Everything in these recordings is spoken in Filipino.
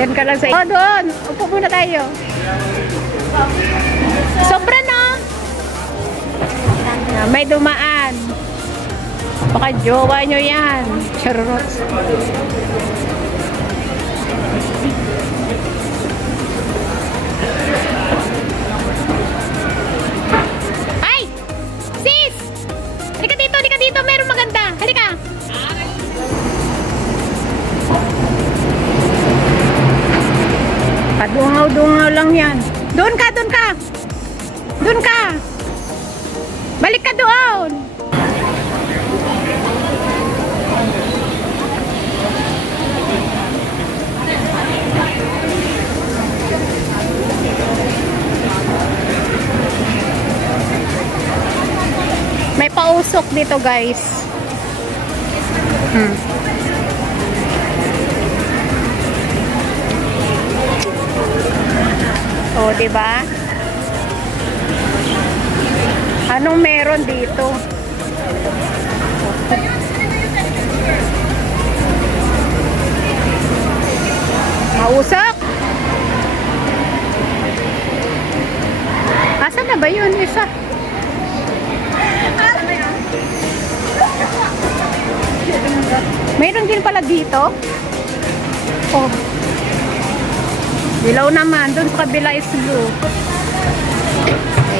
Yan ka lang sa... Oh, doon! Upo muna tayo. Sobra na! May dumaan. Baka jowa nyo yan. Charot. Ay! Sis! Halika dito, halika dito. Meron maganda. Halika. Padungaw-dungaw lang yan. Doon ka, doon ka. Doon ka. Balik ka doon. May pausok dito, guys. Oh, diba? Anong meron dito? Mausok? Asan na ba yun? Isa. Mayroon din pala dito. Oh. Dilaw naman. Doon sa kabila is blue.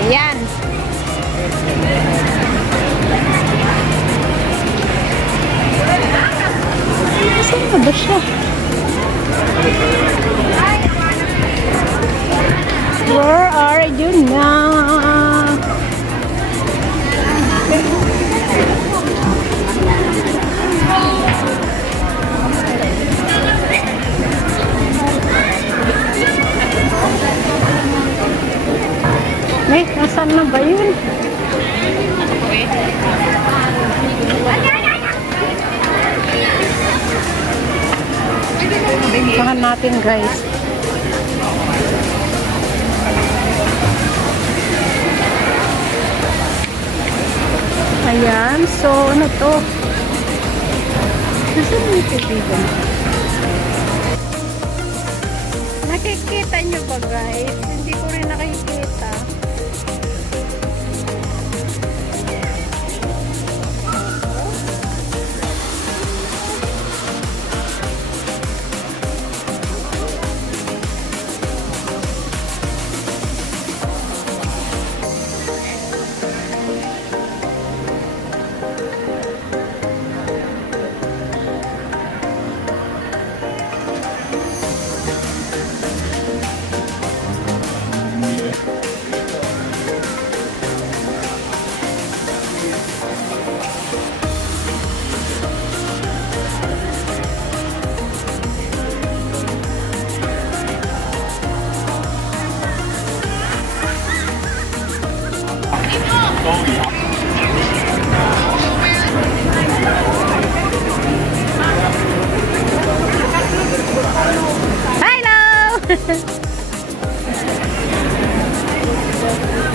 Ayan. Saan na ba siya? Where are you now? Eh, nasaan na ba yun? Saan natin, guys? Ayan, so ano to? Nasaan yung kaibigan? Nakikita nyo ba, guys? Hindi ko rin nakikita.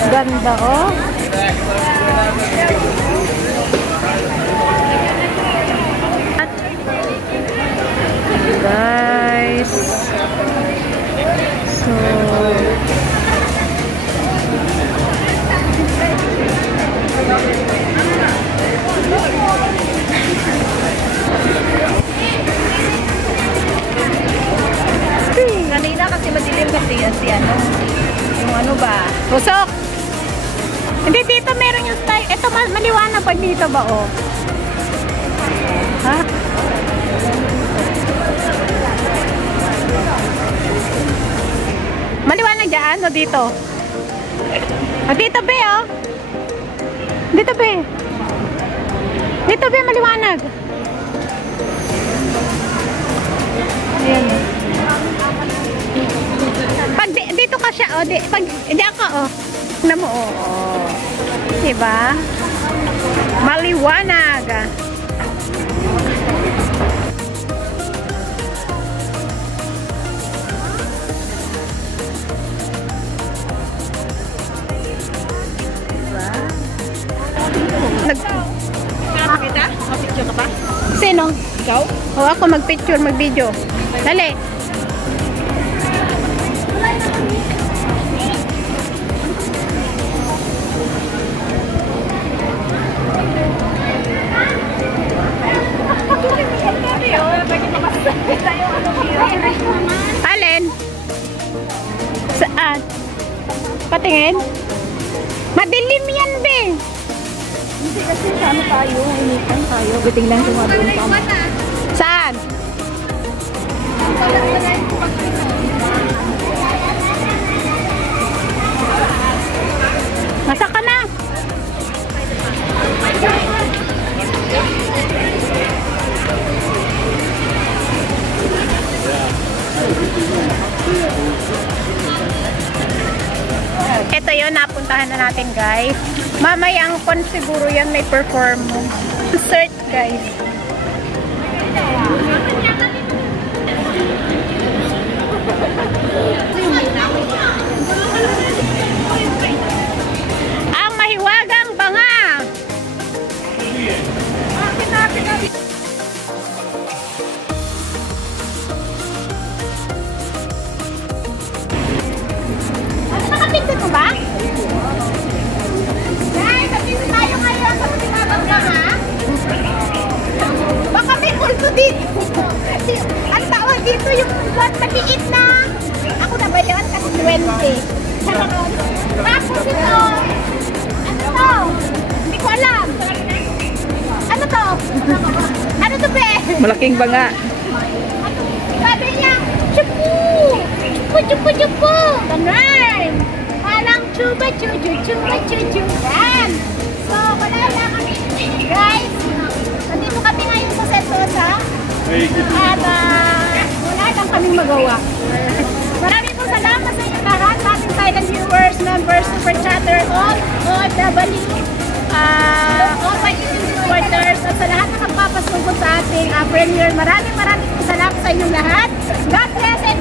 Ganda, oh. Guys. So kanina kasi madilim kasi ano. Yung ano ba? Pusok! Hindi, dito meron yung style. Ito, maliwanag pa dito ba, oh? Ha? Maliwanag dyan, o dito? O dito, be, oh? Dito, be. Dito, be, maliwanag. Ayan, oh. Pag dito ka siya, oh. Pag diyan ka, oh. Na mo, oh. Diba? Maliwanag. Diba? Nakakita? Mag-picture ka pa? Sino? Ikaw? O, ako mag-picture, mag-video. Dali. Alin? Saan? Patingin? Madilim yan, be. Hindi kasi sana tayo, inikan tayo. Biting lang kung doon pa. Saan? Masa ka na? Ito yun, napuntahan na natin guys. Mamaya ang kon siguro yan may performance. Search guys. Ang mahiwagang banga. Nakapindot mo ba? Guys, napindot tayo ngayon sa mahiwagang banga. Baka may kulto dito. Ang tawag dito yung buwan maliit na. Ako na ba yun? Kasi 20. Tapos ito. Ano to? Hindi ko alam. Ano to? Ano to, be? Malaking banga. Sabi niya, chupu! Chupu, chupu, chupu! Ganun! Parang chupa, chuchu, chupa, chuchu. Yan! So, wala na kami. Guys, nandito kami ngayon sa Sentosa. At wala lang kaming magawa. Maraming po salamat sa inyo lahat, sa ating silent viewers, members, super chatter, all OFW, all my supporters, at sa lahat na nagpapasugod sa ating premiere. Maraming po salamat sa inyong lahat. God bless and